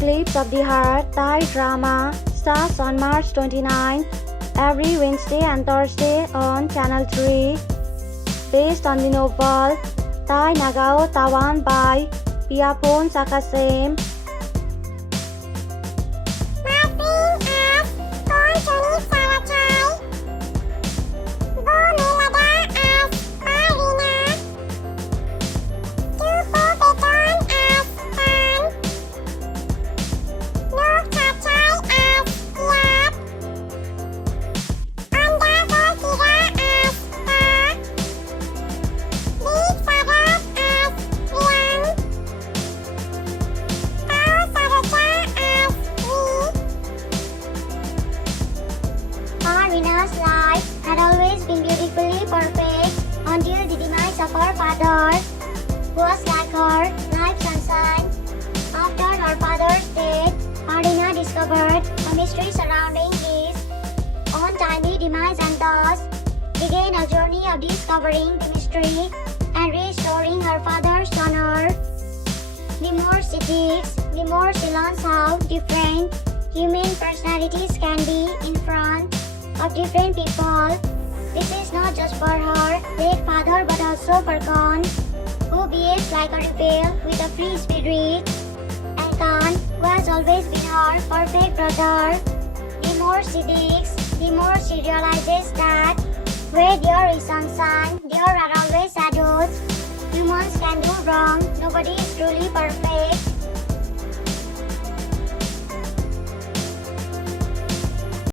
Eclipse of the Heart Thai drama starts on March 29 every Wednesday and Thursday on Channel 3. Based on the novel Thai Ngao Tawan by Piapon Sakasem. Pareena's life had always been beautifully perfect until the demise of her father, who was like her life sunshine. After her father's death, Pareena discovered the mystery surrounding his untimely demise and thus began a journey of discovering the mystery and restoring her father's honor. The more she digs, the more she learns how different human personalities can be in front of different people. This is not just for her late father but also for Korn, who behaves like a rebel with a free spirit, and Karn, who has always been her perfect brother. The more she digs, the more she realizes that where there is sunshine, there are always shadows. Humans can do wrong, nobody is truly perfect.